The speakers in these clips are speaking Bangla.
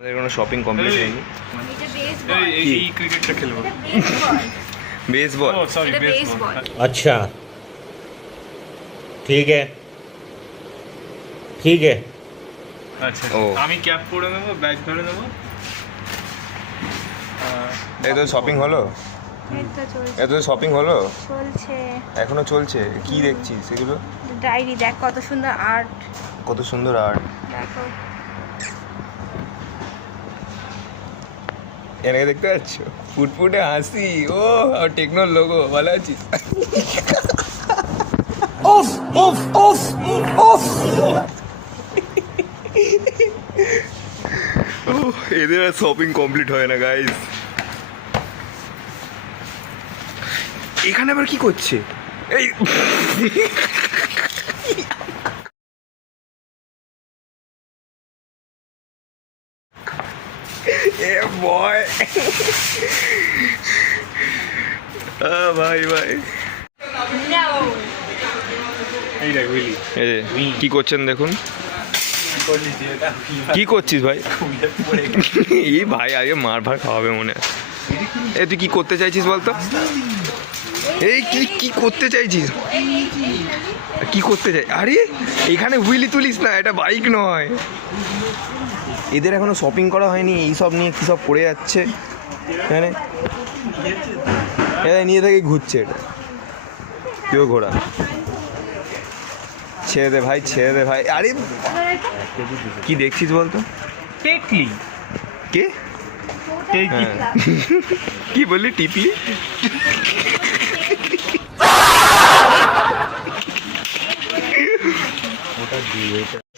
কোনো শপিং কমপ্লিট হয়নি। এই ক্রিকেটটা খেলবো। বেসবল। ও সরি বেসবল। अच्छा ठीक है ठीक है আচ্ছা ও। আমি ক্যাপ পরে নেব, ব্যাগ ধরে নেব। এই তো শপিং হলো, এই তো শপিং হলো, চলছে এখনো চলছে। কি দেখছিস সেগুলো? ডায়েরি দেখ কত সুন্দর আর্ট, কত সুন্দর আর্ট। দেখো এনাকে দেখতে পাচ্ছ, ফুটফুটে হাসি। ও আর টেকনোর লোগো। ভালো আছিস? उफ उफ उफ उफ এদের আর শপিং কমপ্লিট হয় না গাইস। এখানে আবার কি করছে? এই এ বয় ভাই ভাই এই দেখ উইলি। এই যে, কি করছেন দেখুন। কি করছিস ভাই? এই ভাই আগে মার ভার খাওয়াবে মনে হয়। এ তুই কি করতে চাইছিস বলতো? এই কি কি করতে চাইছিস? কি করতে চাই? আরে এখানে হুইলি তুলিস না, এটা বাইক নয়। এদের এখনো শপিং করা হয়নি, এই সব নিয়ে কী সব পড়ে যাচ্ছে এখানে। এটা নিয়ে থেকে ঘুরছে, এটা কেউ ঘোরা। ছেড়ে দে ভাই, ছেড়ে দে ভাই। আরে কি দেখছিস বলতো? টেকলি কে? হ্যাঁ। কি বললি? টিপলি?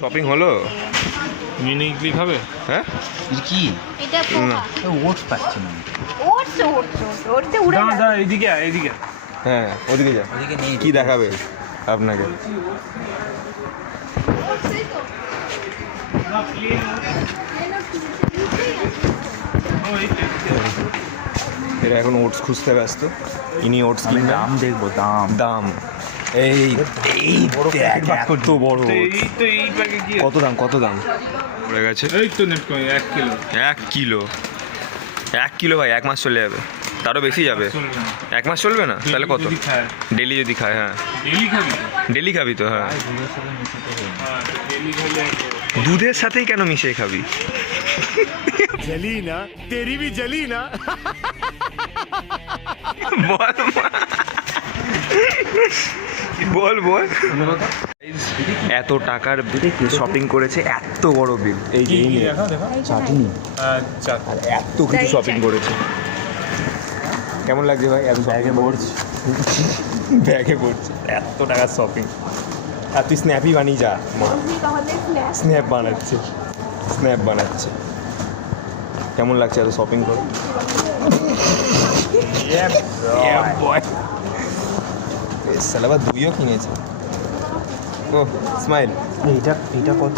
শপিং হলো? মিনি ইডলি খাবে? হ্যাঁ কি এটা না। ওটস পাচ্ছি না ওটস উড়ে দাঁড়া যাবে। দাঁড়া এইদিকে আয়, এইদিকে আয়। হ্যাঁ ওদিকে যা। ওদিকে নেই কি দেখাবে আপনাকে? ও এই তো, এরা এখন ওটস খুঁজতে ব্যস্ত। ইনি ওটস আমি কিনবেন। দাম দেখবো দাম দাম এই এই দেখ, এত বড় তো oats। এই তো এই প্যাকে কি কত দাম, কত দাম পড়ে গেছে? এই তো নেট কই 1 কিলো 1 কিলো। 1 কিলো ভাই 1 মাস চলে যাবে, তারও বেশি যাবে। চলবে না। 1 মাস চলবে না? তাহলে কত? যদি খায় ডেলি যদি খায়? হ্যাঁ ডেলি খাবি তো? ডেলি খাবি তো। হ্যাঁ হ্যাঁ ডেলি খেলে দুধের সাথেই কেন মিশিয়ে খাবি? जली ना तेरी भी जली ना বল বল বল। এত টাকার শপিং করেছে, এত বড় বিল। এই যে এই নে, দেখা দেখা। চাটনি আচ্ছা আর এত কিছু শপিং করেছে। কেমন লাগছে ভাই? এত ব্যাগে পড়ছে, ব্যাগে পড়ছে এত টাকার শপিং। আর তুই স্ন্যাপই বানিয়ে যা। মা তাহলে স্ন্যাক্স স্ন্যাপ বানাচ্ছে, স্ন্যাপ বানাচ্ছে। কেমন লাগছে এত শপিং করে? সালাবা দুইও কিনেছে। ও স্মাইল। এইটা কত?